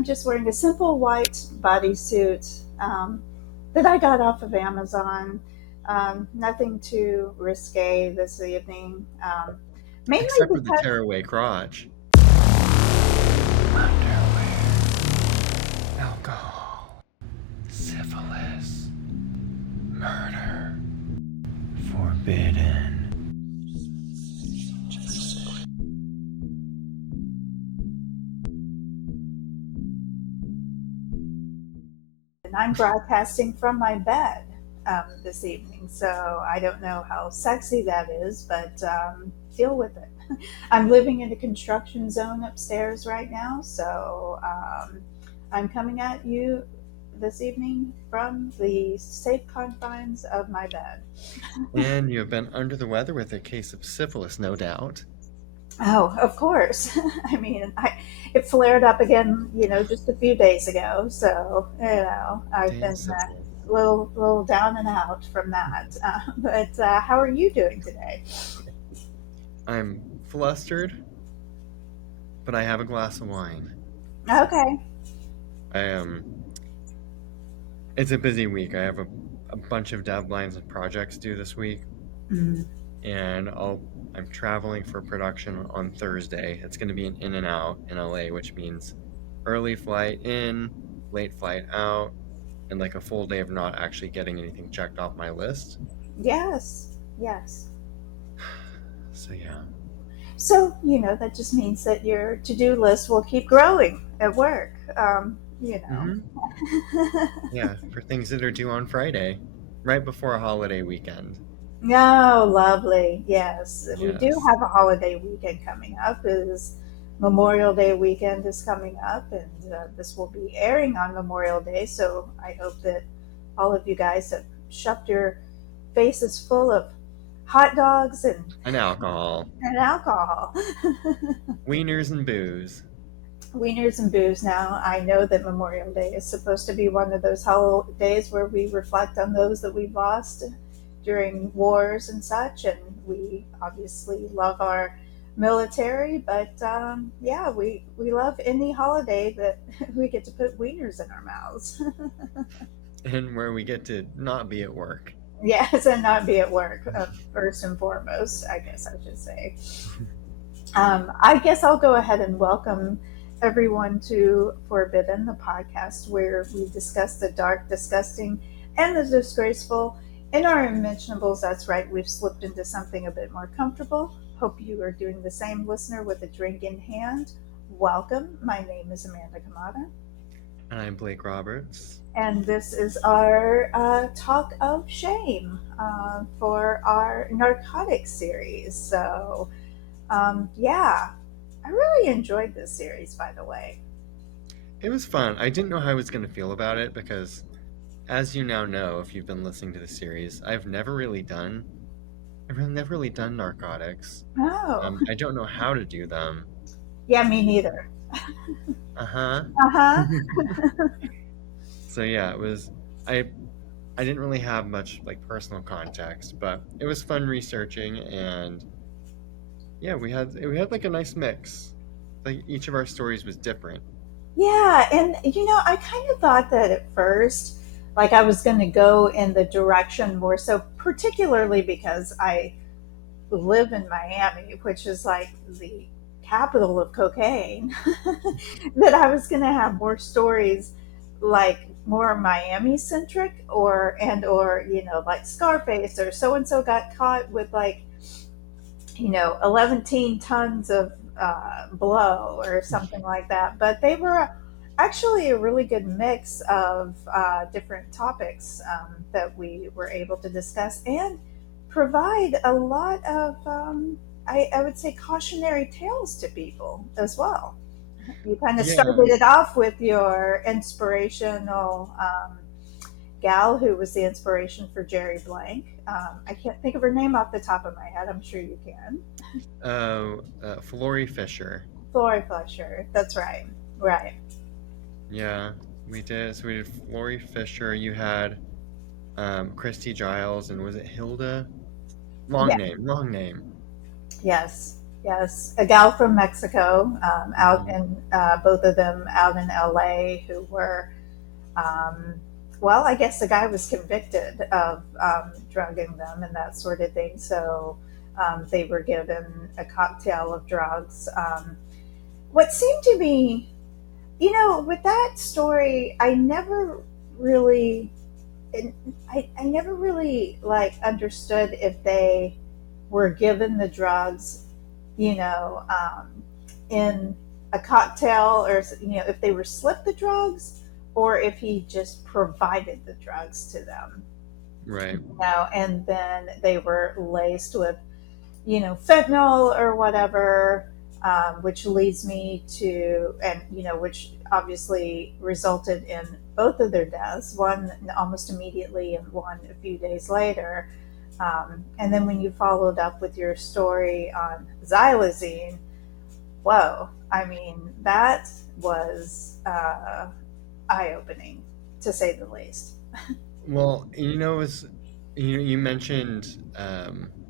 I'm just wearing a simple white bodysuit that I got off of Amazon. Nothing too risque this evening, mainly Except for the because tearaway crotch. Alcohol, syphilis, murder, forbidden. I'm broadcasting from my bed this evening, so I don't know how sexy that is, but deal with it. I'm living in a construction zone upstairs right now, so I'm coming at you this evening from the safe confines of my bed. And you have been under the weather with a case of syphilis, no doubt. Oh, of course. I mean, it flared up again, just a few days ago. So, I've Damn been syphilis. little down and out from that. But how are you doing today? I'm flustered, but I have a glass of wine. Okay. I am. It's a busy week. I have a bunch of deadlines and projects due this week, Mm. and I'm traveling for production on Thursday. It's going to be an in and out in LA, which means early flight in, late flight out, and like a full day of not actually getting anything checked off my list. Yes. Yes. So yeah. So, that just means that your to do list will keep growing at work. You know. Hmm. Yeah, for things that are due on Friday, right before a holiday weekend. No, lovely. Yes, we do Yes. have a holiday weekend coming up. Is Memorial Day weekend is coming up, and this will be airing on Memorial Day. So I hope that all of you guys have shoved your faces full of hot dogs And alcohol. and alcohol. Wieners and booze. Wieners and booze. Now, I know that Memorial Day is supposed to be one of those holidays where we reflect on those that we've lost during wars and such, and we obviously love our military, but yeah, we love any holiday that we get to put wieners in our mouths. And where we get to not be at work. Yes, and not be at work, first and foremost, I guess I should say. I guess I'll go ahead and welcome everyone to Forbidden, the podcast where we discuss the dark, disgusting, and the disgraceful. In our unmentionables, that's right, we've slipped into something a bit more comfortable. Hope you are doing the same, listener, with a drink in hand. Welcome. My name is Amanda Kamada, And I'm Blake Roberts. and this is our talk of shame for our Narcotic series. So, yeah, I really enjoyed this series, by the way. It was fun. I didn't know how I was going to feel about it because, as you now know, if you've been listening to the series, I've never really done narcotics. Oh, I don't know how to do them. yeah, me neither. Uh-huh. Uh huh. So yeah, it was I I didn't really have much like personal context, but it was fun researching and yeah, we had like a nice mix. Like each of our stories was different. Yeah, and I kind of thought that at first, like I was going to go in the direction more so, particularly because I live in Miami, which is like the capital of cocaine, that I was going to have more stories like more Miami centric or like Scarface or so and so got caught with like 11 tons of blow or something like that. But they were actually a really good mix of different topics that we were able to discuss and provide a lot of, I would say, cautionary tales to people as well. You kind of Yeah. started it off with your inspirational gal who was the inspiration for Jerry Blank. I can't think of her name off the top of my head. I'm sure you can. Flory Fisher. Flory Fletcher. That's right. Right. Yeah, we did. So we did Flory Fisher. You had Christy Giles and was it Hilda? Yeah. Long name. Yes. Yes, a gal from Mexico, out Hmm. in both of them out in LA, who were, um, well, I guess the guy was convicted of drugging them and that sort of thing. So they were given a cocktail of drugs. What seemed to be, with that story, really, I never really like understood if they were given the drugs, you know, in a cocktail, or if they were slipped the drugs, or if he just provided the drugs to them, Right. and then they were laced with, fentanyl or whatever, which leads me to, and which obviously resulted in both of their deaths, one almost immediately and one a few days later. And then when you followed up with your story on xylazine, whoa, I mean, that was eye opening, to say the least. Well, you mentioned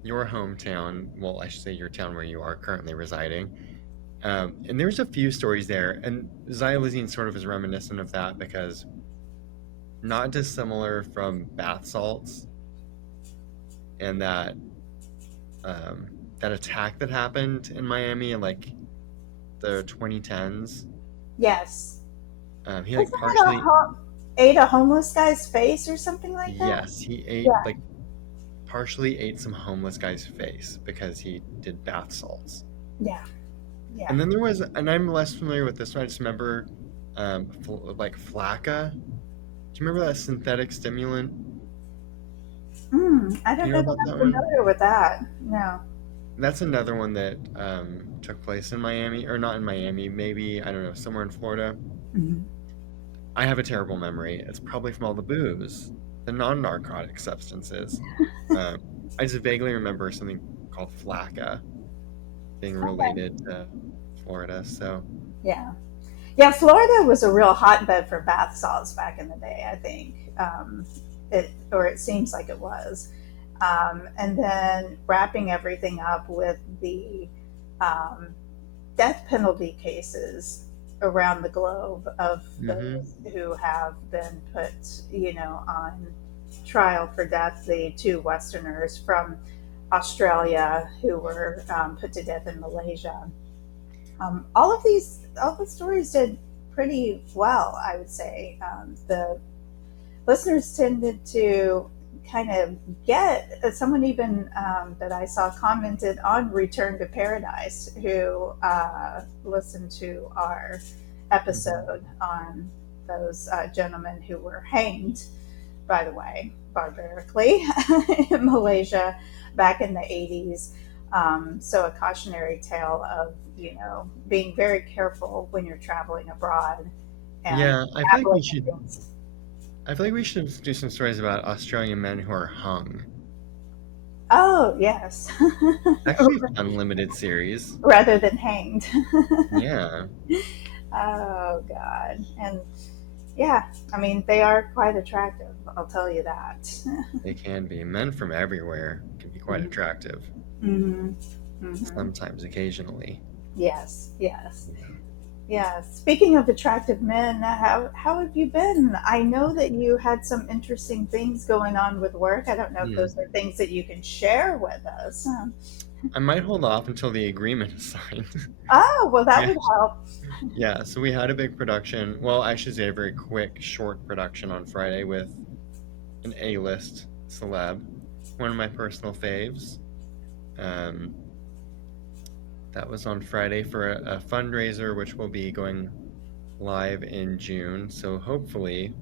your hometown. Well, I should say your town where you are currently residing. And there's a few stories there, and xylazine sort of is reminiscent of that because not dissimilar from bath salts and that attack that happened in Miami in like the 2010s. Yes. He like Wasn't it partially, ate a homeless guy's face or something like that? yes, he ate Yeah, like partially ate some homeless guy's face because he did bath salts. yeah, yeah. And then there was, and I'm less familiar with this one. I just remember, like Flacca. Do you remember that synthetic stimulant? I Do don't you know know that about I'm that one? familiar with that. No. That's another one that took place in Miami, or not in Miami, maybe, I don't know, somewhere in Florida. Mhm. I have a terrible memory. It's probably from all the booze, the non-narcotic substances. Um, I just vaguely remember something called Flacca being Okay. related to Florida. So, Yeah. Yeah, Florida was a real hotbed for bath salts back in the day, I think. It seems like it was. And then wrapping everything up with the um, death penalty cases around the globe of hmm. those who have been put, on trial for death. The two Westerners from Australia who were put to death in Malaysia. All the stories did pretty well, I would say. The listeners tended to kind of get, someone even that I saw commented on Return to Paradise, who listened to our Hmm. episode on those gentlemen who were hanged, by the way, barbarically in Malaysia back in the 80s. So a cautionary tale of, being very careful when you're traveling abroad and Yeah, traveling in things. I feel like we should do some stories about Australian men who are hung. Oh, yes. That could be a fun limited series. Rather than hanged. Yeah, Oh, God. And yeah, I mean, they are quite attractive, I'll tell you that. they can be. Men from everywhere can be quite attractive, Hmm. Hmm. sometimes, occasionally. Yes, yes. Yeah. Speaking of attractive men, how have you been? I know that you had some interesting things going on with work. I don't know if those Hmm. are things that you can share with us. I might hold off until the agreement is signed. Oh, well, that Yeah, would help. yeah. So we had a big production. Well, I should say a very quick, short production on Friday with an A-list celeb, one of my personal faves. Um, that was on Friday for a fundraiser, which will be going live in June. So hopefully,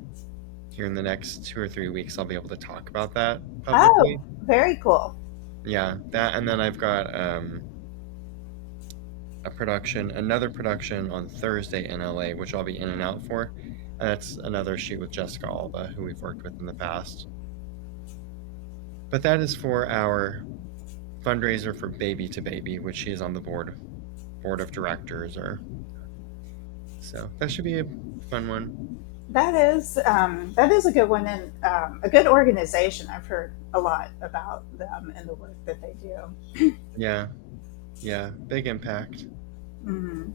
here in the next 2 or 3 weeks, I'll be able to talk about that Oh, publicly. very cool. Yeah, that, and then I've got another production on Thursday in LA, which I'll be in and out for. And that's another shoot with Jessica Alba, who we've worked with in the past. But that is for our fundraiser for Baby to Baby, which she is on the board of directors, or so that should be a fun one. That is a good one, and a good organization. I've heard a lot about them and the work that they do. Yeah. Yeah, big impact. Mm.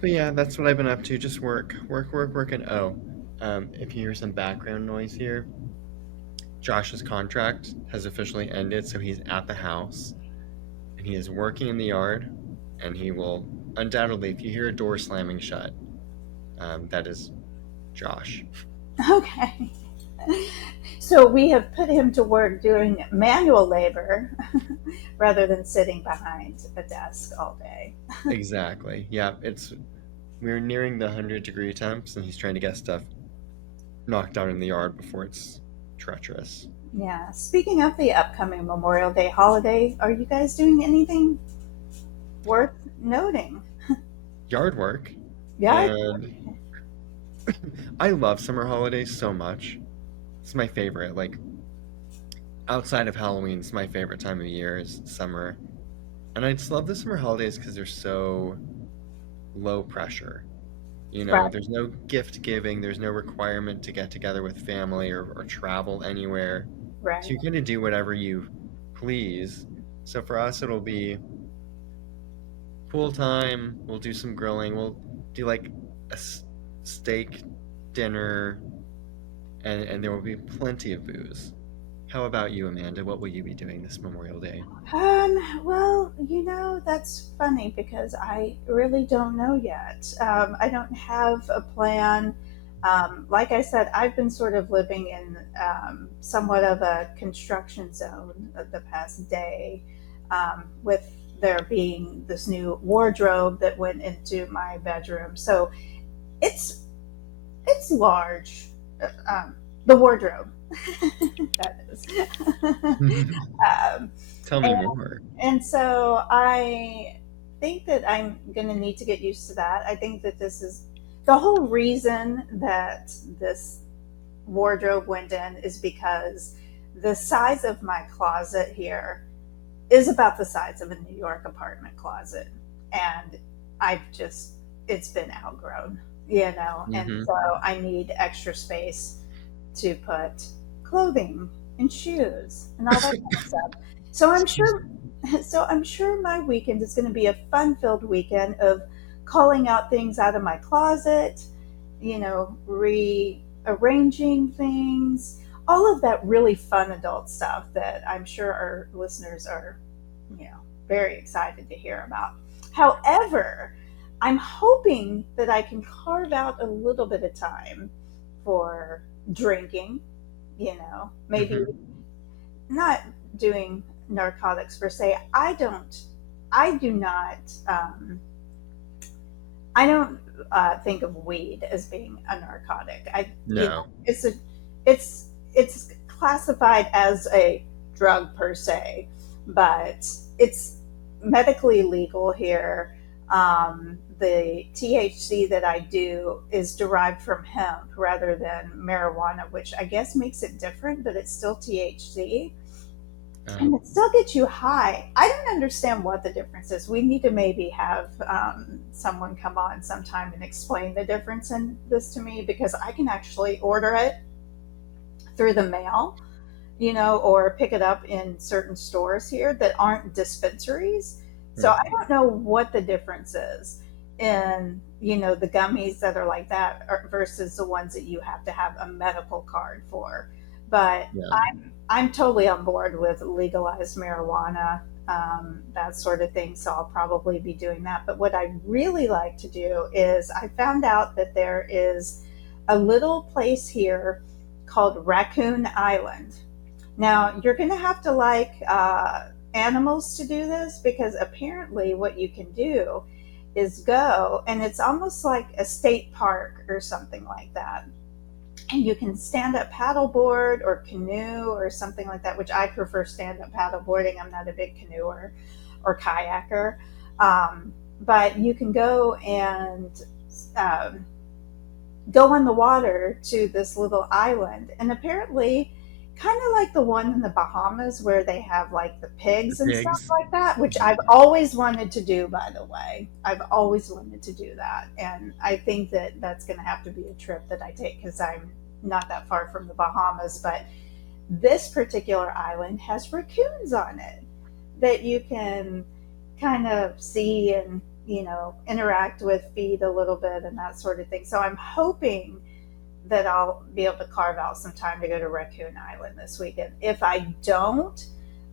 But yeah, that's what I've been up to. Just work, work, work, work, and oh, if you hear some background noise here, Josh's contract has officially ended, so he's at the house and he is working in the yard, and he will undoubtedly, if you hear a door slamming shut, that is Josh. Okay. So we have put him to work doing manual labor rather than sitting behind a desk all day. Exactly. Yeah, it's we're nearing the 100-degree temps, and he's trying to get stuff knocked out in the yard before it's treacherous. Yeah. Speaking of the upcoming Memorial Day holiday, are you guys doing anything worth noting? Yard work, Yeah. and I love summer holidays so much. It's my favorite. Like outside of Halloween, it's my favorite time of year is summer. And I just love the summer holidays because they're so low pressure. You know, Right. there's no gift giving, there's no requirement to get together with family or travel anywhere. So Right. you kind of do whatever you please. So for us, it'll be pool time. We'll do some grilling. We'll do like a steak dinner, and there will be plenty of booze. How about you, Amanda? What will you be doing this Memorial Day? Well, that's funny because I really don't know yet. I don't have a plan. Like I said, I've been sort of living in somewhat of a construction zone of the past day, with there being this new wardrobe that went into my bedroom. So it's it's large. Um, the wardrobe, that is. um, Tell me and, more. and so I think that I'm going to need to get used to that. I think that this is the whole reason that this wardrobe went in is because the size of my closet here is about the size of a New York apartment closet. And I've just, it's been outgrown, and Hmm. so I need extra space to put clothing and shoes and all that kind of stuff. So I'm Excuse sure, so I'm sure my weekend is going to be a fun-filled weekend of calling out things out of my closet, rearranging things, all of that really fun adult stuff that I'm sure our listeners are, very excited to hear about. However, I'm hoping that I can carve out a little bit of time for drinking, me. maybe not doing narcotics per se. I do not, I don't think of weed as being a narcotic. No. It's classified as a drug per se, but it's medically legal here. The THC that I do is derived from hemp rather than marijuana, which I guess makes it different, but it's still THC Uh, and it still gets you high. I don't understand what the difference is. We need to maybe have someone come on sometime and explain the difference in this to me because I can actually order it through the mail, or pick it up in certain stores here that aren't dispensaries. So hmm. I don't know what the difference is in, the gummies that are like that versus the ones that you have to have a medical card for. But Yeah. I'm totally on board with legalized marijuana, that sort of thing. So I'll probably be doing that. But what I really like to do is I found out that there is a little place here called Raccoon Island. Now, you're going to have to like animals to do this because apparently what you can do is go, and it's almost like a state park or something like that. And you can stand up paddleboard or canoe or something like that, which I prefer stand up paddleboarding. I'm not a big canoeer or kayaker. But you can go and um, go on the water to this little island. And apparently, kind of like the one in the Bahamas where they have like the The pigs and stuff pigs. like that, which I've always wanted to do, by the way. I've always wanted to do that. And I think that that's going to have to be a trip that I take because I'm not that far from the Bahamas. But this particular island has raccoons on it that you can kind of see and, interact with, feed a little bit and that sort of thing. So I'm hoping that I'll be able to carve out some time to go to Raccoon Island this weekend. If I don't,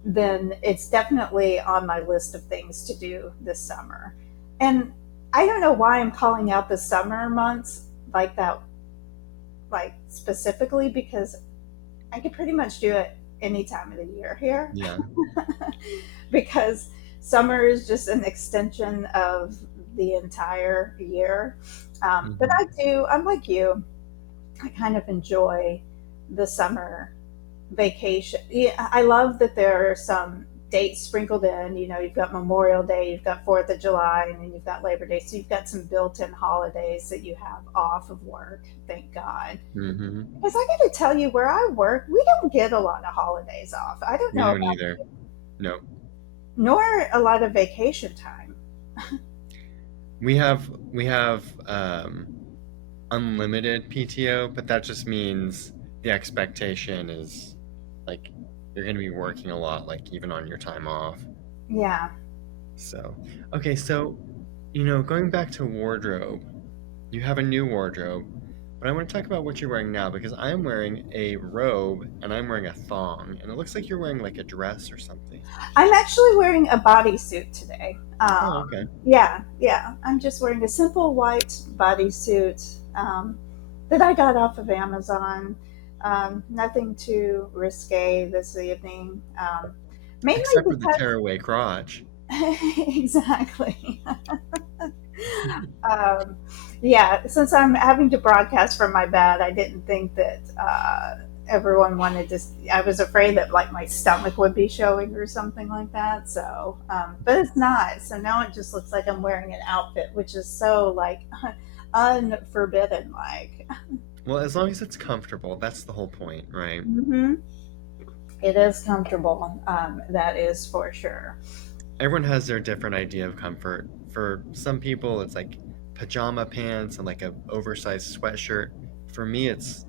then it's definitely on my list of things to do this summer. And I don't know why I'm calling out the summer months like that, like specifically, because I could pretty much do it any time of the year here. Yeah. Because summer is just an extension of the entire year. But Hmm. I'm like you, I kind of enjoy the summer vacation. Yeah, I love that there are some dates sprinkled in. You've got Memorial Day, you've got 4th of July, and then you've got Labor Day. So you've got some built in holidays that you have off of work, thank God. Hmm. Because I got to tell you, where I work, we don't get a lot of holidays off. I don't We know don't about, either. No. nor a lot of vacation time. We have unlimited PTO, but that just means the expectation is like you're going to be working a lot, like even on your time off. Yeah. So, okay, so going back to wardrobe, you have a new wardrobe, but I want to talk about what you're wearing now because I'm wearing a robe and I'm wearing a thong, and it looks like you're wearing like a dress or something. I'm actually wearing a bodysuit today. Oh, okay. Yeah, yeah. I'm just wearing a simple white bodysuit that I got off of Amazon. Nothing too risque this evening. Mainly Except for the because, tearaway crotch. exactly. um, yeah, since I'm having to broadcast from my bed, I didn't think that everyone wanted to. I was afraid that like my stomach would be showing or something like that. So, but it's not. So now it just looks like I'm wearing an outfit, which is so like unforbidden. Like, Well, as long as it's comfortable, that's the whole point, right? hmm, it is comfortable. That is for sure. Everyone has their different idea of comfort. For some people, it's like pajama pants and like a oversized sweatshirt. For me, it's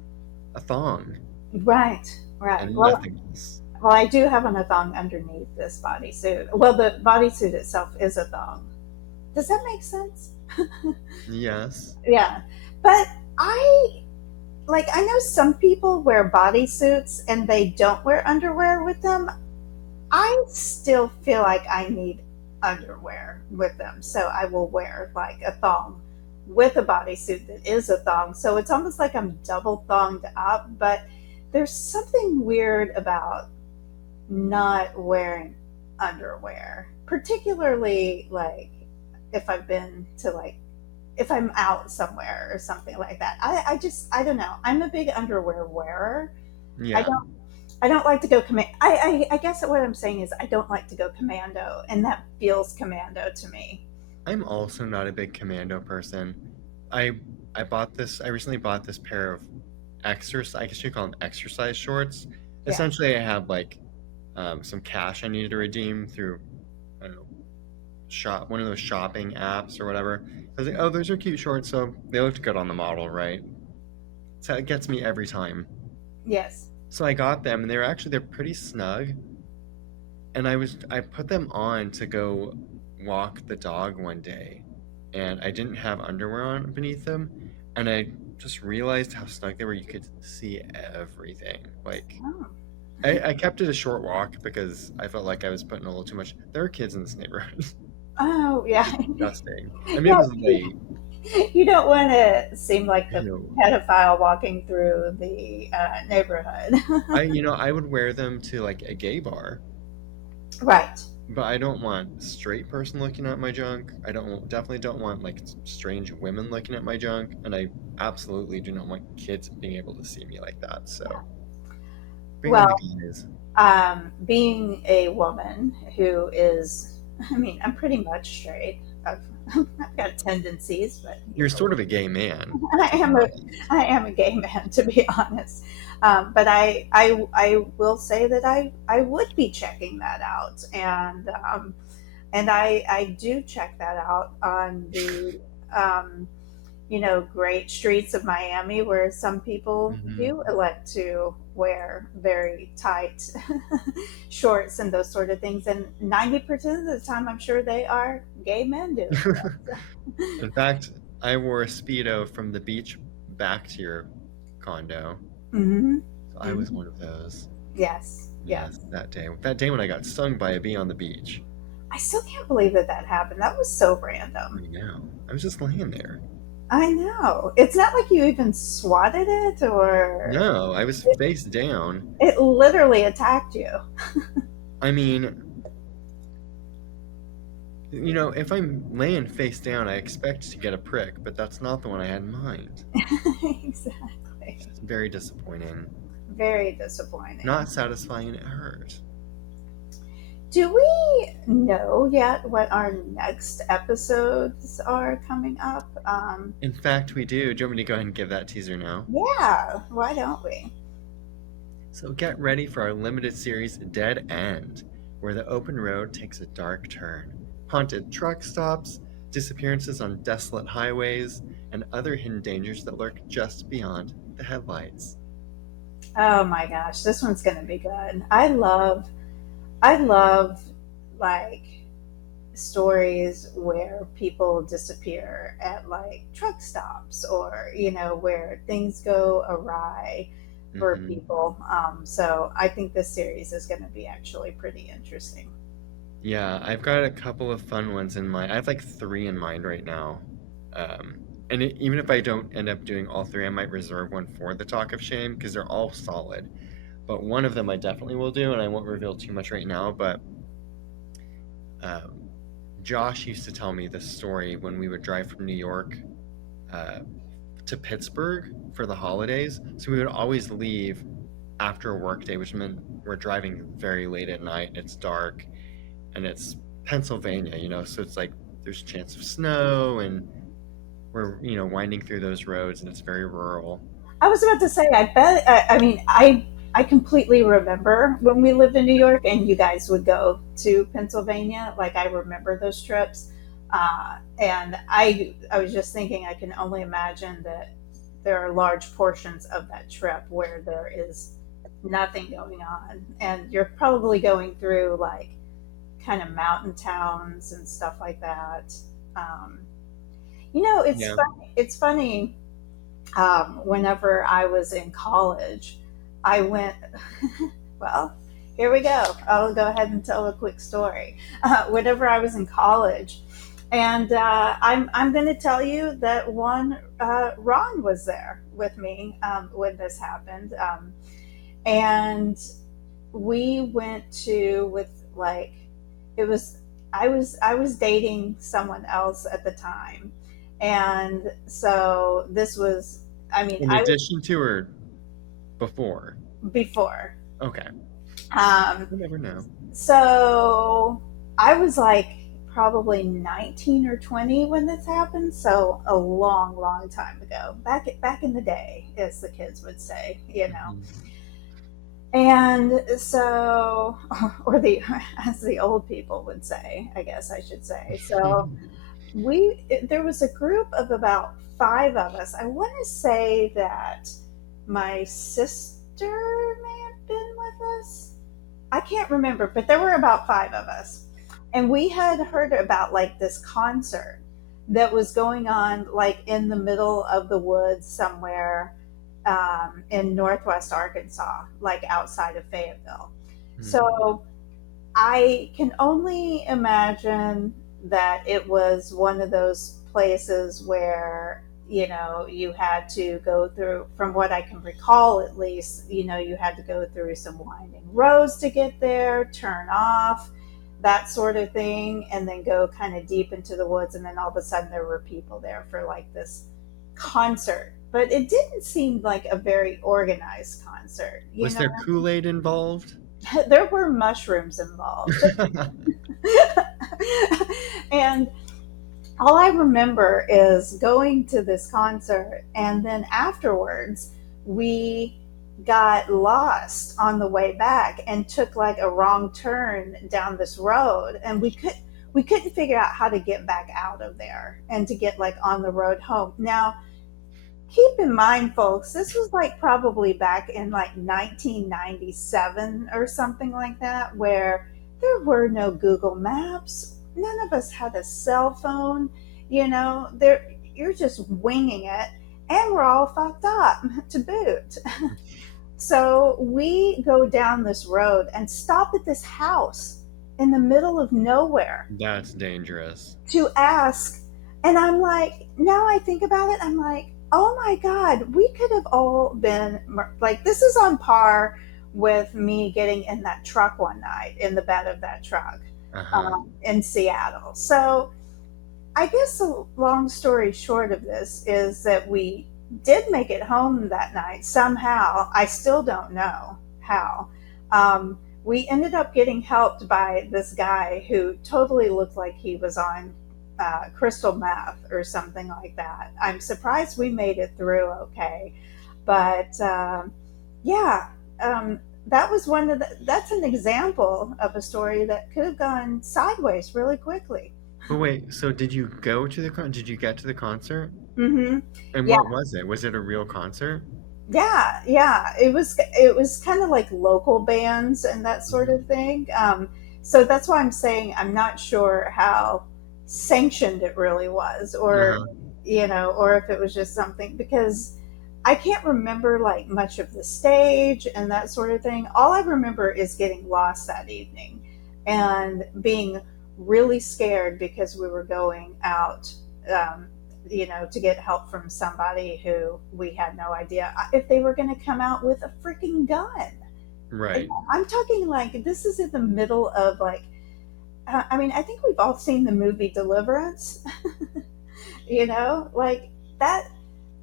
a thong Right, right. and Well, nothing else. I do have on a thong underneath this bodysuit. Well, the bodysuit itself is a thong. Does that make sense? Yes. Yeah. But I I know some people wear bodysuits and they don't wear underwear with them. I still feel like I need underwear with them. So I will wear like a thong with a bodysuit that is a thong. So it's almost like I'm double thonged up, but there's something weird about not wearing underwear, particularly like if I've been to like if I'm out somewhere or something like that. I don't know. I'm a big underwear wearer. I Yeah. don't I don't like to go command. I guess what I'm saying is I don't like to go commando, and that feels commando to me. I'm also not a big commando person. I I recently bought this pair of exercise, I guess you call them exercise shorts. Yeah. Essentially, I had like some cash I needed to redeem through, I don't know, shop one of those shopping apps or whatever. I was like, oh, those are cute shorts, so they looked good on the model, right? So it gets me every time. Yes. So I got them, and they're pretty snug. And I put them on to go walk the dog one day, and I didn't have underwear on beneath them, and I just realized how snug they were. You could see everything. Like Oh. I kept it a short walk because I felt like I was putting a little too much. There were kids in this neighborhood. Oh, It yeah. was disgusting. I mean, it Yeah. was late. You don't want to seem like the You pedophile walking through the neighborhood. I would wear them to like a gay bar, Right. but I don't want a straight person looking at my junk. Definitely don't want like strange women looking at my junk, and I absolutely do not want kids being able to see me like that. So bring on the Well, guys. being a woman who is, I mean, I'm pretty much straight. I've got tendencies, but You're sort of a gay man, I to be am a honest. I am a gay man, to be honest. But I will say that I would be checking that out, and I do check that out on the um, great streets of Miami where some people Hmm. do elect to wear very tight shorts and those sort of things. And 90% of the time, I'm sure they are gay men doing it. In fact, I wore a speedo from the beach back to your condo. Hmm. So I was Hmm. one of those. Yes, yes. Yes, that day when I got stung by a bee on the beach. I still can't believe that that happened. That was so I random. know. I was just laying there. I know. It's not like you even swatted it or No, I was it, face down. it literally attacked you. I mean, if I'm laying face down, I expect to get a prick, but that's not the one I had in mind. Exactly. It's very disappointing. Very disappointing. Not satisfying, and it hurt. Do we know yet what our next episodes are coming up? In fact, we do. Do you want me to go ahead and give that teaser now? Yeah, why don't we? So get ready for our limited series Dead End, where the open road takes a dark turn. Haunted truck stops, disappearances on desolate highways, and other hidden dangers that lurk just beyond the headlights. Oh my gosh, this one's gonna be good. I love like stories where people disappear at like truck stops or where things go awry for Hmm. people. So I think this series is going to be actually pretty interesting. Yeah, I've got a couple of fun ones in mind. I have like three in mind right now. Even if I don't end up doing all three, I might reserve one for the Talk of Shame because they're all solid. But one of them I definitely will do, and I won't reveal too much right now. But um, Josh used to tell me this story when we would drive from New York uh, to Pittsburgh for the holidays. So we would always leave after a work day, which meant we're driving very late at night. It's dark, and it's Pennsylvania, so it's like there's a chance of snow, and we're winding through those roads, and it's very rural. I was about to say, I bet. I mean, I completely remember when we lived in New York and you guys would go to Pennsylvania. Like I remember those trips, and I was just thinking I can only imagine that there are large portions of that trip where there is nothing going on, and you're probably going through like kind of mountain towns and stuff like that. Um, it's Yeah. funny. It's funny whenever I was in college, I went, well, here we go. I'll go ahead and tell a quick story. Whenever I was in college, and I'm going to tell you that Ron was there with me when this happened. And we went to, with like, it was, I was dating someone else at the time. And so this was, I mean, In I was addition to or before? before. Okay. Um, You never know. so I was like probably 19 or 20 when this happened. So a long, long time ago, back in the day, as the kids would say. Hmm. And so, or the as the old people would say, I guess I should say. So there was a group of about five of us. I want to say that my sister may have been with us. I can't remember, but there were about five of us. And we had heard about like this concert that was going on like in the middle of the woods somewhere in northwest Arkansas, like outside of Fayetteville. So I can only imagine that it was one of those places where, you had to go through, from what I can recall at least, you had to go through some winding roads to get there, turn off, that sort of thing, and then go kind of deep into the woods. And then all of a sudden there were people there for like this concert. But it didn't seem like a very organized concert, Was there Kool-Aid involved? there were mushrooms involved. And all I remember is going to this concert, and then afterwards, we got lost on the way back and took like a wrong turn down this road, and we couldn't figure out how to get back out of there and to get like on the road home. Now, keep in mind, folks, this was like probably back in like 1997 or something like that, where there were no Google Maps. None of us had a cell phone. There, you're just winging it, and we're all fucked up to boot. So we go down this road and stop at this house in the middle of nowhere That's dangerous. to ask. And I'm like, now I think about it, I'm like, oh my God, we could have all been like, this is on par with me getting in that truck one night in the bed of that truck Uh-huh. in Seattle. So I guess the long story short of this is that we did make it home that night somehow. I still don't know how. We ended up getting helped by this guy who totally looked like he was on crystal meth or something like that. I'm surprised we made it through okay. But yeah, that was that's an example of a story that could have gone sideways really quickly. But wait, so did you go to the did you get to the concert? Hmm. And Yeah, what was it? Was it a real concert? yeah. It was kind of like local bands and that sort Mhm. of thing. So that's why I'm saying I'm not sure how sanctioned it really was, or Uh-huh. or if it was just something, because I can't remember like much of the stage and that sort of thing. All I remember is getting lost that evening and being really scared because we were going out, um, to get help from somebody who we had no idea if they were going to come out with a freaking gun. And Right. I'm talking like this is in the middle of like, I mean, I think we've all seen the movie Deliverance, like that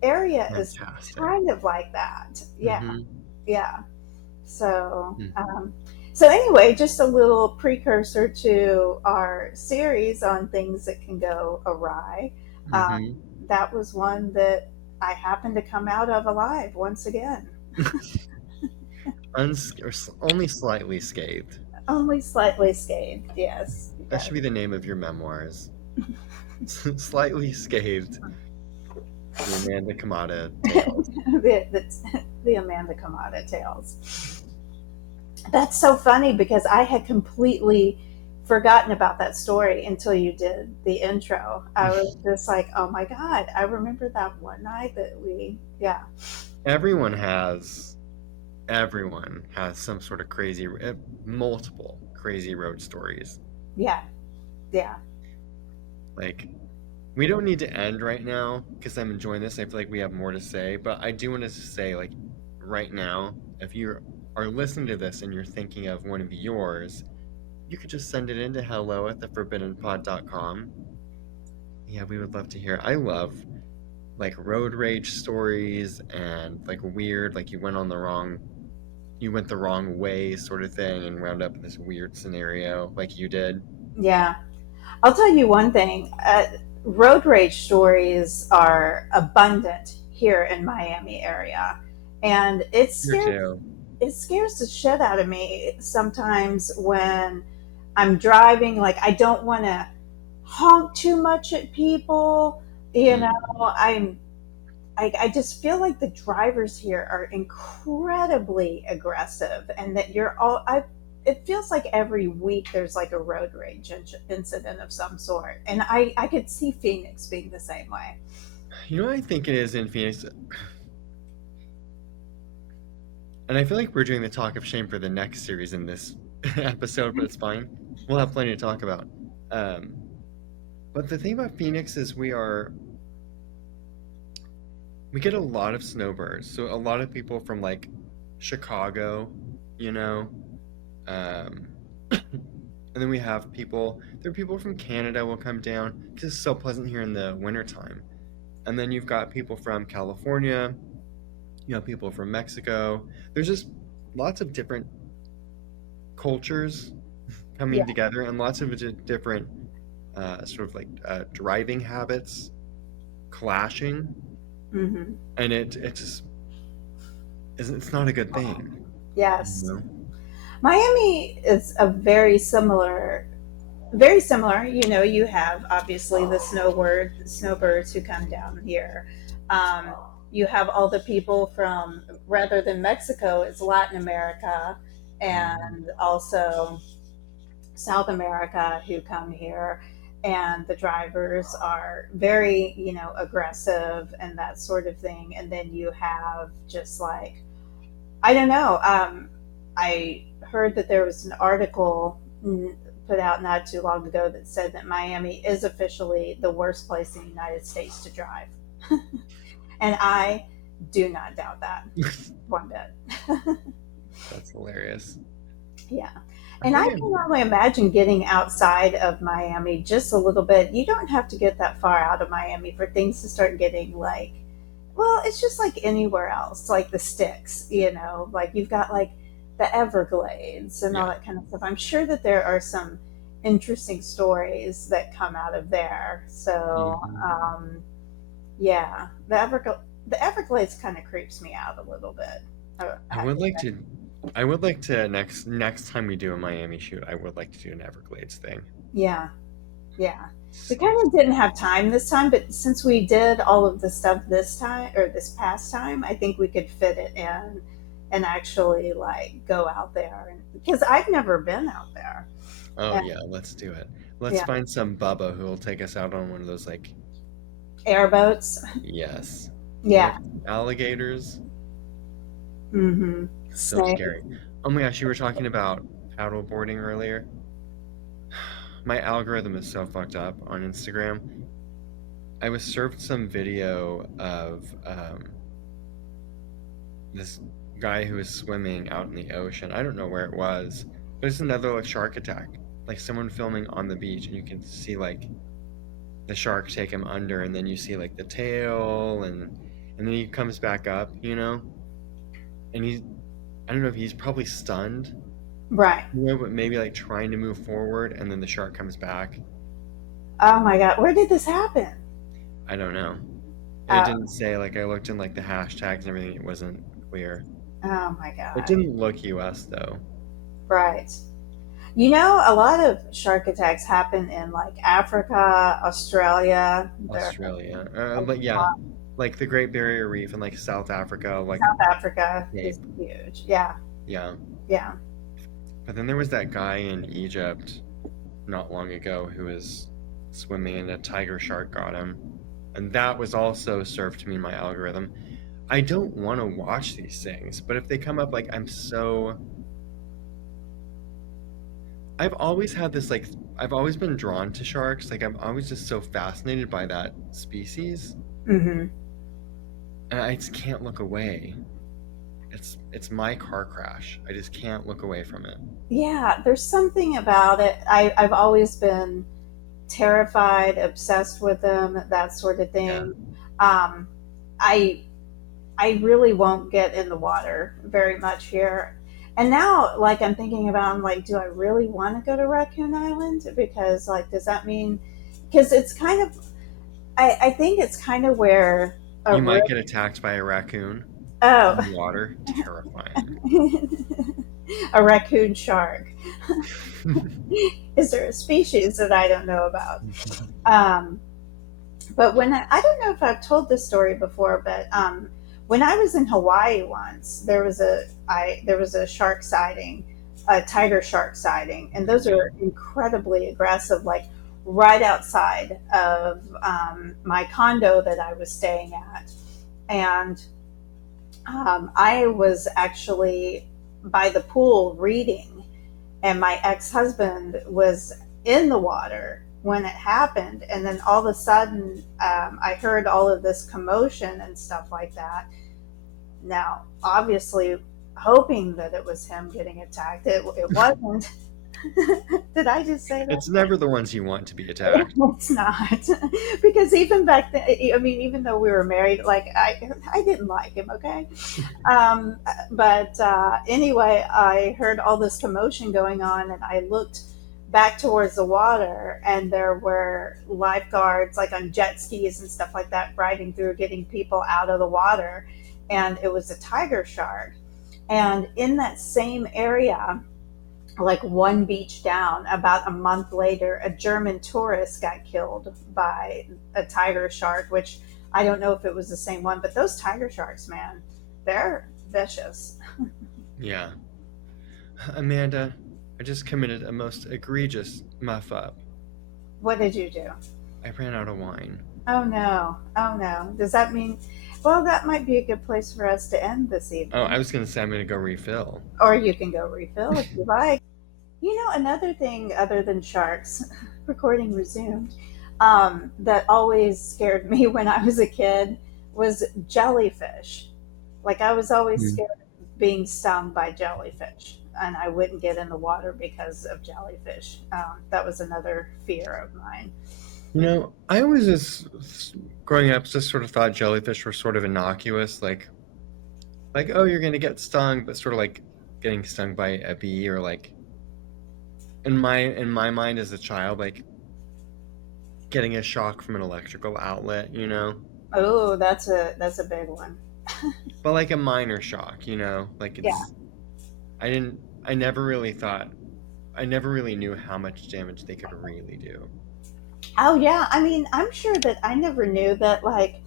area is Fantastic. kind of like that. Yeah, Mm-hmm. yeah. So, so anyway, just a little precursor to our series on things that can go awry. Mm-hmm. That was one that I happened to come out of alive once again. Only slightly scathed. Only slightly scathed. Yes, That yes. should be the name of your memoirs. Slightly scathed. The Amanda Kamada tale. the Amanda Kamada tales. That's so funny because I had completely forgotten about that story until you did the intro. I was just like, oh my God, I remember that one night that yeah, Everyone has everyone has some sort of crazy, multiple crazy road stories. yeah, yeah, Like, we don't need to end right now because I'm enjoying this. I feel like we have more to say, but I do want to say, like, right now, if you are listening to this and you're thinking of one of yours, you could just send it in to hello@theforbiddenpod.com. Yeah, we would love to hear. I love like road rage stories and like weird, like you went the wrong way sort of thing and wound up in this weird scenario like you did. yeah. I'll tell you one thing. Road rage stories are abundant here in Miami area, and Here too. it scares the shit out of me sometimes when I'm driving. Like I don't want to honk too much at people. You know, Mm. I'm I just feel like the drivers here are incredibly aggressive, and that you're all I. It feels like every week there's like a road rage incident of some sort, and I could see Phoenix being the same way. You know what I think it is in Phoenix? And I feel like we're doing the talk of shame for the next series in this episode, but it's fine. We'll have plenty to talk about. Um, but the thing about Phoenix is we get a lot of snowbirds. So a lot of people from like Chicago, you know, um, and then we have there are people from Canada will come down because it's so pleasant here in the wintertime. And then you've got people from California, you have people from Mexico. There's just lots of different cultures Yeah. coming together and lots of different sort of like driving habits clashing. Hmm. And it's not a good thing, you Yes. know? Miami is a very similar. Very similar. You have obviously the snowbirds who come down here. Um, you have all the people from, rather than Mexico, it's Latin America, Mm. and also South America who come here. And the drivers are very, aggressive and that sort of thing. And then you have just like, I don't know. I heard that there was an article put out not too long ago that said that Miami is officially the worst place in the United States to drive. And I do not doubt that one bit. That's hilarious. Yeah. I And I think can only imagine getting outside of Miami just a little bit. You don't have to get that far out of Miami for things to start getting like, well, it's just like anywhere else, like the sticks, like you've got like the Everglades and all yeah. that kind of stuff. I'm sure that there are some interesting stories that come out of there. So, Hmm. yeah, the Everglades kind of creeps me out a little bit. I I have would to like say. to. I would like to next time we do a Miami shoot. I would like to do an Everglades thing. Yeah, yeah. We Sticks. kind of didn't have time this time, but since we did all of the stuff this time or this past time, I think we could fit it in and actually like go out there. And because I've never been out there. Oh And yeah, let's do it. Let's yeah, find some Bubba who will take us out on one of those like airboats. yes. Yep. Yeah. Alligators. Mm-hmm. So Snake. scary. Oh my gosh, you were talking about paddleboarding earlier. My algorithm is so fucked up on Instagram. I was served some video of this guy who was swimming out in the ocean. I don't know where it was, but it's another like shark attack. Like someone filming on the beach, and you can see like the shark take him under, and then you see like the tail, and then he comes back up, and he's I don't know if he's probably stunned, Right. but maybe like trying to move forward, and then the shark comes back. Oh my God. Where did this happen? I don't know. It Oh, didn't say like I looked in like the hashtags and everything. It wasn't clear. oh my It God. didn't look U.S. though. Right. A lot of shark attacks happen in like Africa, Australia. They're Australia, a but yeah, lot. like the Great Barrier Reef and like South Africa, like South Africa Cape. is huge. Yeah, Yeah, yeah. but then there was that guy in Egypt not long ago who was swimming and a tiger shark got him, and that was also served to me in my algorithm. I don't want to watch these things, but if they come up, like I've always had this like I've always been drawn to sharks. Like I'm always just so fascinated by that species, Hmm. and I just can't look away. It's my car crash. I just can't look away from it. Yeah, there's something about it. I've always been terrified, obsessed with them, that sort of Yeah. thing. Um, I I really won't get in the water very much here. And now, like, I'm thinking about, I'm like, do I really want to go to Raccoon Island? Because, like, does that mean, because it's kind of, I think it's kind of where a You might river, get attacked by a raccoon oh, in the water. Terrifying. a raccoon shark. Is there a species that I don't know about? Um, but I don't know if I've told this story before, but when I was in Hawaii once, there was a shark sighting, a tiger shark sighting, and those are incredibly aggressive, like right outside of my condo that I was staying at, and I was actually by the pool reading, and my ex husband was in the water when it happened. And then all of a sudden, I heard all of this commotion and stuff like that. Now, obviously, hoping that it was him getting attacked, it wasn't. Did I just say that? It's never the ones you want to be attacked. It's not, because even back then, I mean, even though we were married, like I didn't like him. Okay, um, but anyway, I heard all this commotion going on, and I looked back towards the water, and there were lifeguards, like on jet skis and stuff like that, riding through, getting people out of the water, and it was a tiger shark. And in that same area, like one beach down, about a month later, a German tourist got killed by a tiger shark, which I don't know if it was the same one, but those tiger sharks, man, they're vicious. Yeah. Amanda, I just committed a most egregious muff up. What did you do? I ran out of wine. Oh no. Oh no. Does that mean, well, that might be a good place for us to end this Oh, evening. I was gonna say I'm gonna go refill. Or you can go refill if you like. You know, another thing other than sharks, recording resumed, that always scared me when I was a kid was jellyfish. Like, I was always Mm. scared of being stung by jellyfish, and I wouldn't get in the water because of jellyfish. That was another fear of mine. I always just growing up just sort of thought jellyfish were sort of innocuous, like oh you're gonna get stung, but sort of like getting stung by a bee or like in my mind as a child, like getting a shock from an electrical outlet. Oh, that's a big one. But like a minor shock, like Yeah. I never really thought I never really knew how much damage they could really do. Oh, yeah. I mean, I'm sure that I never knew that, like,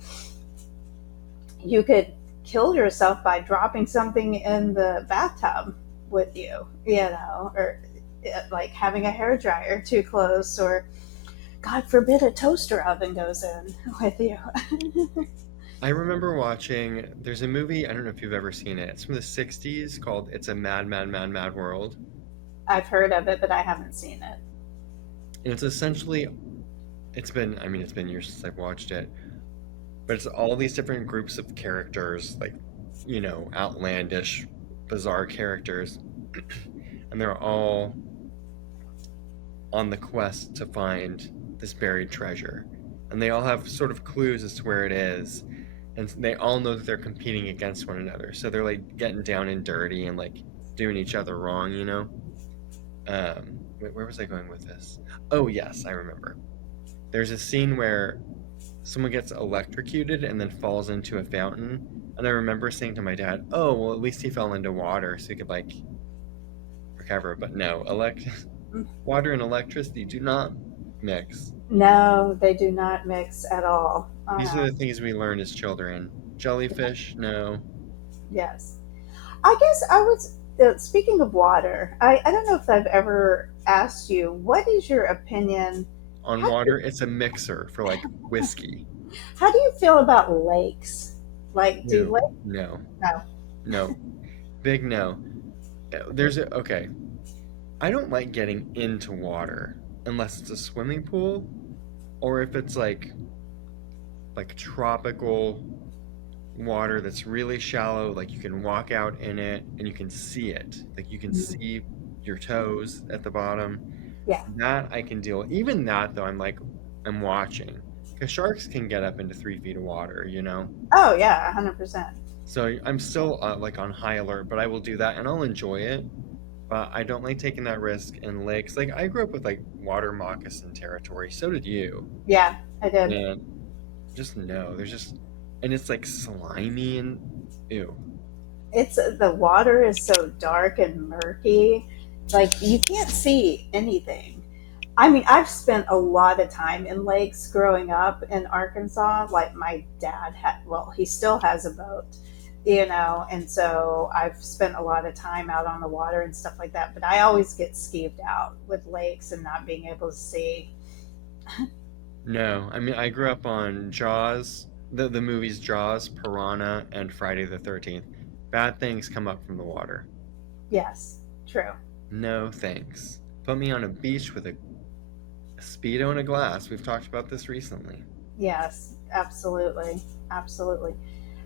you could kill yourself by dropping something in the bathtub with you, or like having a hair dryer too close, or God forbid a toaster oven goes in with you. I remember watching there's a movie, I don't know if you've ever seen it. It's from the 60s called It's a Mad, Mad, Mad, Mad World. I've heard of it, but I haven't seen it. And it's essentially it's been years since I've watched it, but it's all these different groups of characters, like, outlandish, bizarre characters, and they're all on the quest to find this buried treasure. And they all have sort of clues as to where it is, and they all know that they're competing against one another. So they're like getting down and dirty and like doing each other wrong. Wait, where was I going with this? Oh, yes, I remember. There's a scene where someone gets electrocuted and then falls into a fountain. And I remember saying to my dad, "Oh, well, at least he fell into water so he could like recover." But no, water and electricity do not mix. No, they do not mix at all. Oh These are no. the things we learn as children. Jellyfish, no. Yes. I guess I was, speaking of water, I don't know if I've ever asked you, what is your opinion? On How do water, it's a mixer for like whiskey. How do you feel about lakes? Like, do No, lakes? no, No. no. Big no. Okay. I don't like getting into water unless it's a swimming pool or if it's like tropical water that's really shallow, like you can walk out in it and you can see it. Like you can Mhm. see your toes at the bottom. Yeah. That I can deal with. Even that though, I'm watching. Because sharks can get up into 3 feet of water. Oh yeah, 100%. So I'm still like on high alert, but I will do that and I'll enjoy it. But I don't like taking that risk in lakes. Like I grew up with like water moccasin territory. So did you. Yeah, I did. And just no, and it's like slimy and ew. It's the water is so dark and murky, like you can't see anything. I mean, I've spent a lot of time in lakes growing up in Arkansas. Like my dad had, well, he still has a boat, and so I've spent a lot of time out on the water and stuff like that. But I always get skeeved out with lakes and not being able to see. No, I mean I grew up on Jaws, the movies Jaws, Piranha, and Friday the 13th. Bad things come up from the water. Yes, true. No thanks. Put me on a beach with a speedo and a glass. We've talked about this recently. Yes, absolutely, absolutely.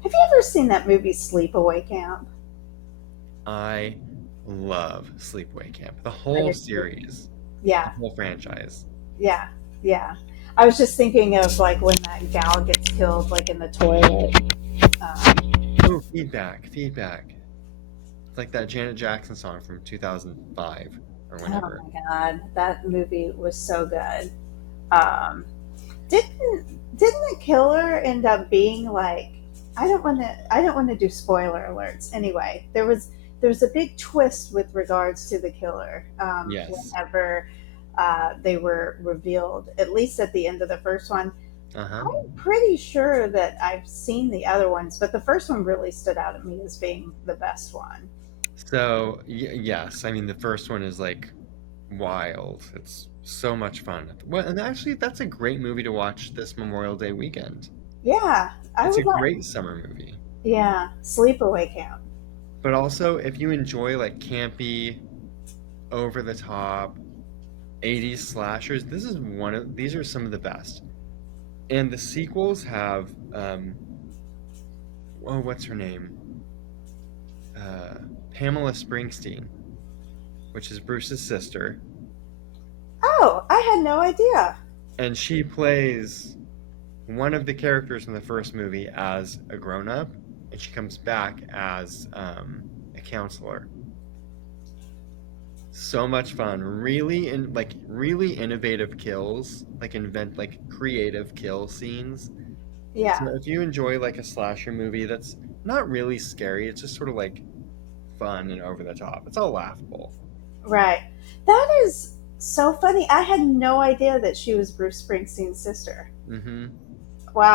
Have you ever seen that movie Sleepaway Camp? I love Sleepaway Camp. The I whole did too. series, the Yeah, whole franchise. yeah, yeah. I was just thinking of like when that gal gets killed, like in the toilet. Oh, feedback, feedback. It's like that Janet Jackson song from 2005 or Oh whenever. my god, that movie was so good. Um, didn't the killer end up being like? I don't want to. I don't want to do spoiler alerts. Anyway, there's a big twist with regards to the killer Yes. whenever they were revealed, at least at the end of the first one. Uh-huh. I'm pretty sure that I've seen the other ones, but the first one really stood out at me as being the best one. So, yes, I mean the first one is like wild. It's so much fun. Well, and actually that's a great movie to watch this Memorial Day weekend. Yeah, I It's a would like. great summer movie. Yeah, sleepaway camp. But also if you enjoy like campy, over the top 80s slashers, this is one of these are some of the best. And the sequels have oh, what's her name? Uh Pamela Springsteen, which is Bruce's sister, Oh, I had no idea. and she plays one of the characters in the first movie as a grown-up, and she comes back as a counselor. So much fun. Really really innovative kills, like invent like creative kill scenes. So Yeah, if you enjoy like a slasher movie that's not really scary, it's just sort of like fun and over the top. It's all laughable. right. That is so funny. I had no idea that she was Bruce Springsteen's sister. Hmm.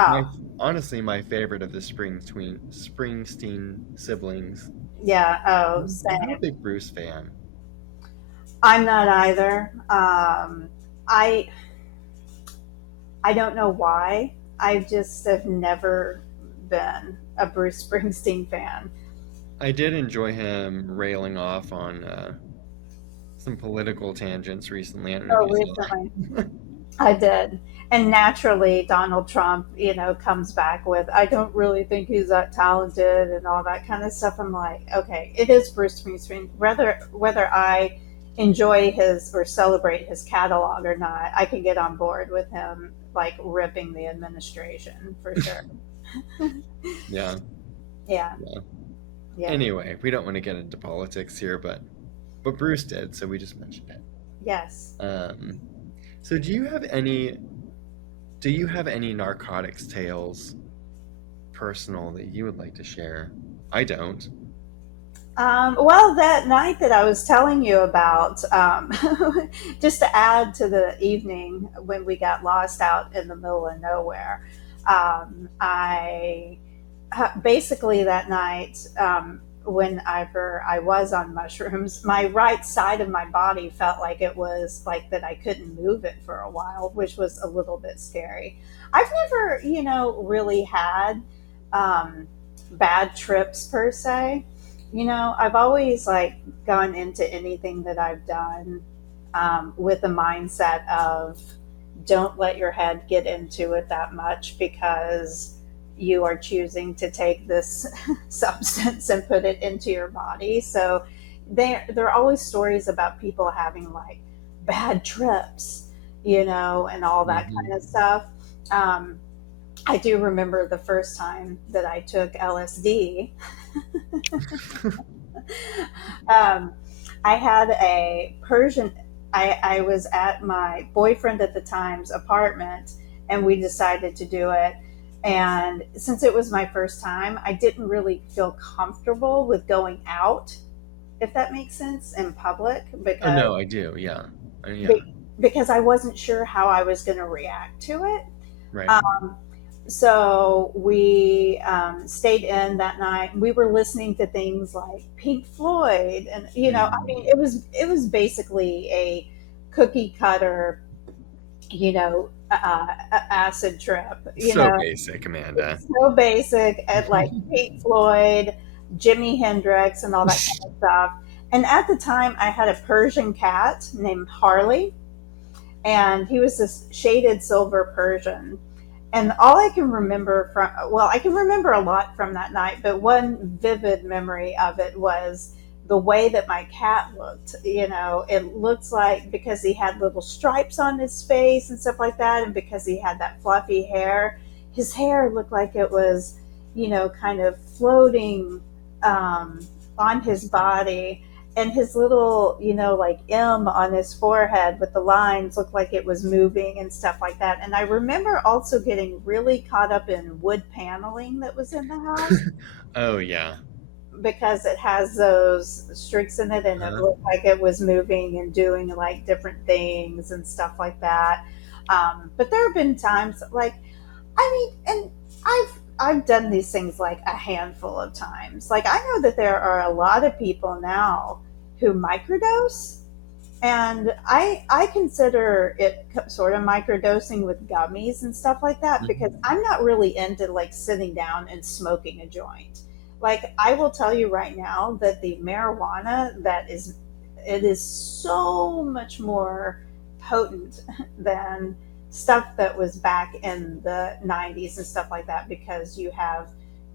My Wow. honestly my favorite of the Springsteen siblings. Yeah. Oh, I'm not a same. big Bruce fan. I'm not either. I I don't know why. I just have never been a Bruce Springsteen fan. I did enjoy him railing off on some political tangents recently. I don't know if Oh, you saw recently. that. I did. And naturally, Donald Trump, comes back with, I don't really think he's that talented and all that kind of stuff. I'm like, okay, it is Bruce Springsteen. Whether I enjoy his or celebrate his catalog or not, I can get on board with him, like, ripping the administration for sure. Yeah, Yeah, yeah. yeah, Anyway, we don't want to get into politics here, but Bruce did, so we just mentioned it. yes. Um, so do you have any narcotics tales personal that you would like to share? I don't. Well, that night that I was telling you about, just to add to the evening when we got lost out in the middle of nowhere, I basically that night, whenever I was on mushrooms, my right side of my body felt like it was like that I couldn't move it for a while, which was a little bit scary. I've never, really had um, bad trips per se. I've always like gone into anything that I've done with the mindset of don't let your head get into it that much because you are choosing to take this substance and put it into your body. So there are always stories about people having like bad trips, and all that Hmm. kind of stuff. Um, I do remember the first time that I took LSD. um, I had a Persian. I was at my boyfriend at the time's apartment, and we decided to do it. And since it was my first time, I didn't really feel comfortable with going out, if that makes sense, in public Oh because no, I do. Yeah. Yeah. because I wasn't sure how I was going to react to it. Right. Um, so we stayed in that night. We were listening to things like Pink Floyd, and I mean, Mm. it was basically a cookie cutter, acid trip. So basic, Amanda. So basic at like Pink Floyd, Jimi Hendrix, and all that kind of stuff. And at the time, I had a Persian cat named Harley, and he was this shaded silver Persian. And all I can remember I can remember a lot from that night, but one vivid memory of it was the way that my cat looked. It looks like because he had little stripes on his face and stuff like that, and because he had that fluffy hair, his hair looked like it was, kind of floating um, on his body, and his little, like M on his forehead with the lines looked like it was moving and stuff like that. And I remember also getting really caught up in wood paneling that was in the house Oh yeah. because it has those streaks in it and it Uh-huh. looked like it was moving and doing like different things and stuff like that. But there have been times like, I mean, and I've done these things like a handful of times. Like I know that there are a lot of people now who microdose, and I consider it sort of microdosing with gummies and stuff like that because Mhm. I'm not really into like sitting down and smoking a joint. Like I will tell you right now that the marijuana that is, it is so much more potent than stuff that was back in the 90s and stuff like that, because you have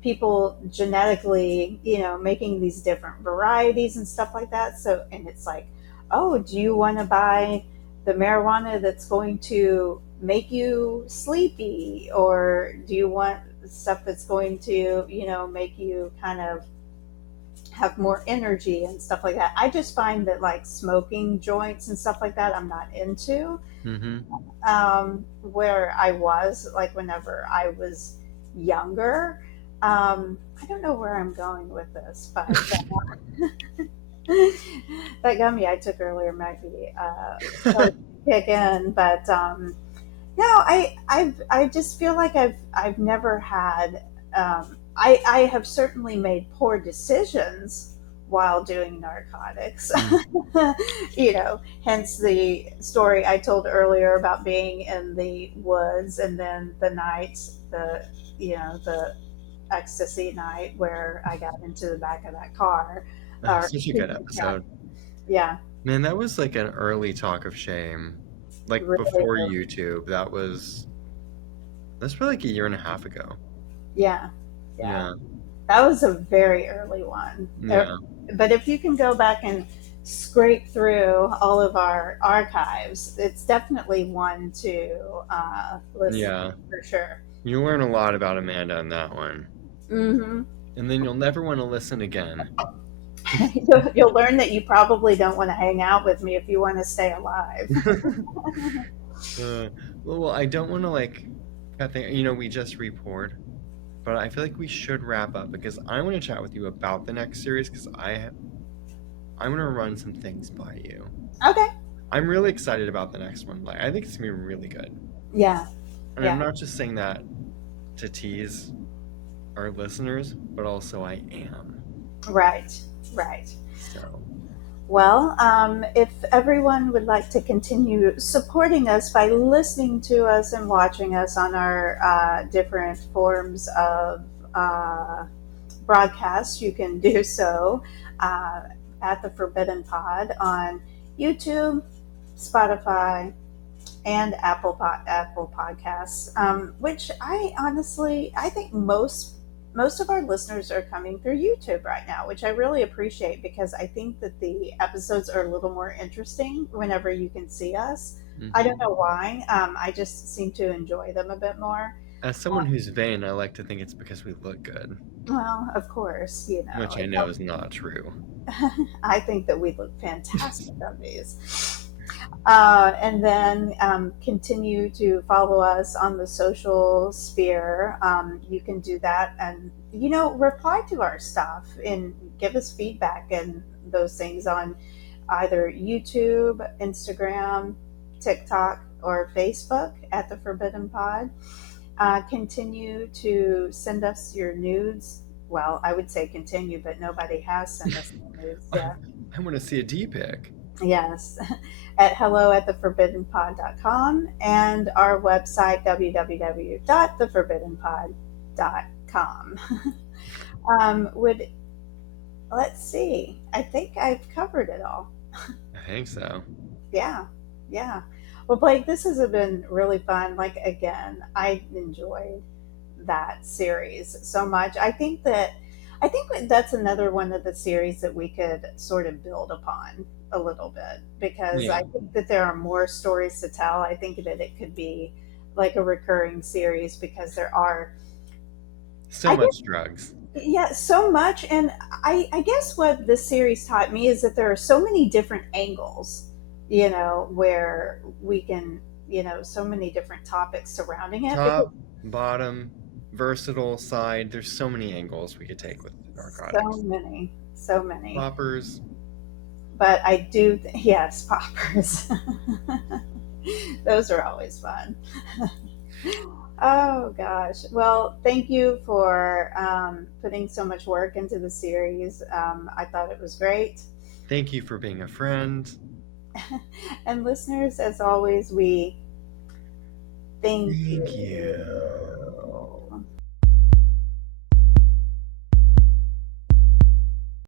people genetically, making these different varieties and stuff like that. So, and it's like, oh, do you want to buy the marijuana that's going to make you sleepy? Or do you want stuff that's going to, make you kind of have more energy and stuff like that? I just find that like smoking joints and stuff like that, I'm not into. Mhm. Where I was, like, whenever I was younger. I don't know where I'm going with this, but that gummy I took earlier might be starting to kick in. But no, I just feel like I've never had. I have certainly made poor decisions while doing narcotics. Mm. Hence the story I told earlier about being in the woods and then the night, the ecstasy night where I got into the back of that car. Oh, Or such a good episode. yeah, Man, that was like an early talk of shame. Like really, before YouTube, that's probably like a year and a half ago. yeah, yeah. Yeah. That was a very early one. Yeah. But if you can go back and scrape through all of our archives, it's definitely one to listen to Yeah. for sure. You learn a lot about Amanda on that one. Hmm. And then you'll never want to listen again. You'll learn that you probably don't want to hang out with me if you want to stay alive. Uh, well, I don't want to like cut we just report, but I feel like we should wrap up because I want to chat with you about the next series because I want to run some things by you. Okay. I'm really excited about the next one. Like I think it's gonna be really good. Yeah. And I'm Yeah. not just saying that to tease our listeners, but also I am. Right. Right. So, Well, if everyone would like to continue supporting us by listening to us and watching us on our different forms of uh, broadcasts, you can do so uh, at the Forbidden Pod on YouTube, Spotify, and Apple Podcasts, which I think most of our listeners are coming through YouTube right now, which I really appreciate because I think that the episodes are a little more interesting whenever you can see us. I don't mhm. know why. I just seem to enjoy them a bit more. As someone who's vain, I like to think it's because we look good, Well, of course, which I it know helps. is not true. I think that we look fantastic on these. And then continue to follow us on the social sphere. You can do that and, reply to our stuff and give us feedback and those things on either YouTube, Instagram, TikTok, or Facebook at the Forbidden Pod. Continue to send us your nudes. Well, I would say continue, but nobody has sent us any nudes I, yet. I want to see a D pic. Yes, at hello at theforbiddenpod.com and our website, www.theforbiddenpod.com. Would Let's see. I think I've covered it all. I think so. Yeah, yeah. Well, Blake, this has been really fun. Like, again, I enjoyed that series so much. I think that's another one of the series that we could sort of build upon a little bit because Yeah. I think that there are more stories to tell. I think that it could be like a recurring series because there are, So I much guess, drugs. yeah, so much. And I guess what this series taught me is that there are so many different angles, where we can, so many different topics surrounding it because Top, bottom, versatile side. There's so many angles we could take with So narcotics. many, so many. Poppers. But I do, yes, poppers. Those are always fun. Oh gosh. Well, thank you for putting so much work into the series. I thought it was great. Thank you for being a friend. And listeners, as always, we thank Thank you. you.